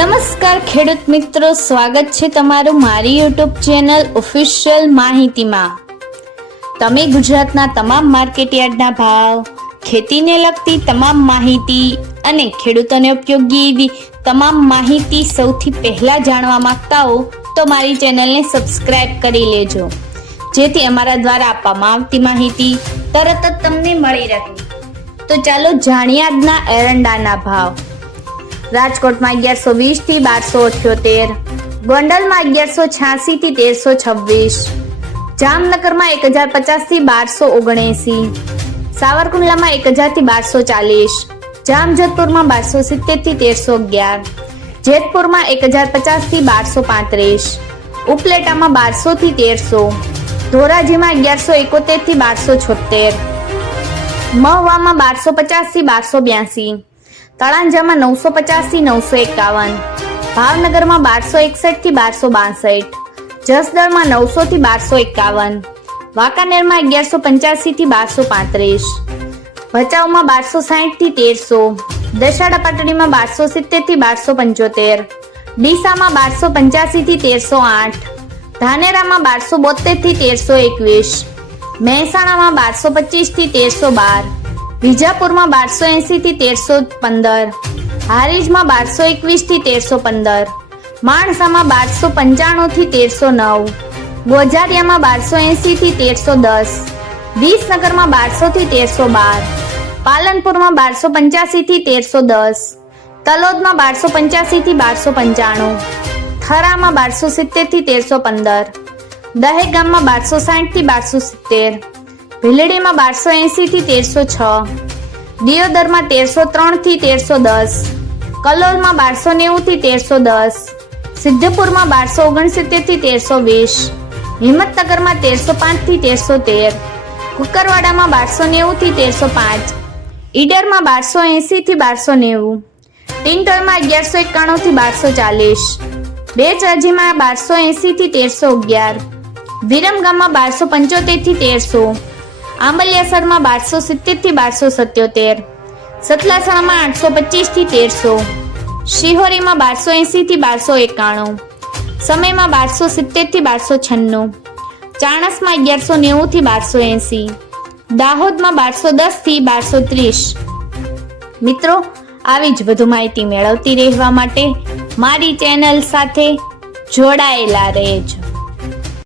નમસ્કાર ખેડૂત મિત્રો, સ્વાગત છે તમારું મારી યુટ્યુબ ચેનલ ઓફિશિયલ માહિતીમાં। તમે ગુજરાતના તમામ માર્કેટયાર્ડના ભાવ, ખેતીને લગતી તમામ માહિતી અને ખેડૂતોને ઉપયોગી એવી તમામ માહિતી સૌથી પહેલા જાણવા માંગતા હો તો મારી ચેનલને સબસ્ક્રાઇબ કરી લેજો, જેથી અમારા દ્વારા આપવામાં આવતી માહિતી તરત જ તમને મળી રહે। તો ચાલો જાણીએ આજના એરંડાના ભાવ। રાજકોટમાં 1120 થી 1278, ગોંડલમાં 1186 થી 1326, જામનગરમાં 1050 થી 1279, સાવરકુંડલામાં 1000 થી 1240, જામજોધપુરમાં 1270 થી 1311, જેતપુરમાં 1050 થી 1235, ઉપલેટામાં 1200 થી 1300, ધોરાજીમાં 1171 થી 1276, મહવામાં 1250 થી 1282, તળાંજામાં 950 થી 951, ભાવનગરમાં 1261 થી 1262, જસદણમાં 900 થી 1251, વાંકાનેરમાં 1185 થી 1235, ભચાઉમાં 1260 થી 1300, દશાડા પાટડીમાં 1270 થી 1275, ડીસામાં 1285 થી 1308, ધાનેરામાં 1272 થી 1321, મહેસાણામાં 1225 થી 1312, વિજાપુરમાં 1280 થી 1315, હારીજમાં 1221 થી 1315, માણસામાં 1295 થી 1309, ગોઝારિયામાં 1280 થી 1310, વિસનગરમાં 1200 થી 1312, પાલનપુરમાં 1285 થી 1310, તલોદમાં 1285 થી 1295, થરામાં 1270 થી 1315, દહેગામમાં 1260 થી 1270, ભીલડીમાં 1280 થી 1306, દિયોદરમાં 1303 થી 1310, કલોલમાં 1290 થી 1310, સિદ્ધપુરમાં 1269 થી 1320, હિંમતનગરમાં 1305 થી 1313, કુકરવાડામાં 1290 થી 1305, ઈડરમાં 1280 થી 1290, ટિંટોલમાં 1191 થી 1240, બેચરાજીમાં 1280 થી 1311, વિરમગામમાં 1275 થી 1300, આંબલિયાસરમાં 1270 થી 1277, સતલાસણામાં 825 થી 1300, શિહોરીમાં 1280 થી 1291, સમયમાં 1270 થી 1296, ચાણસમાં 1190 થી 1280, દાહોદમાં 1210 થી 1230। મિત્રો, આવી જ વધુ માહિતી મેળવતી રહેવા માટે મારી ચેનલ સાથે જોડાયેલા રહેજો।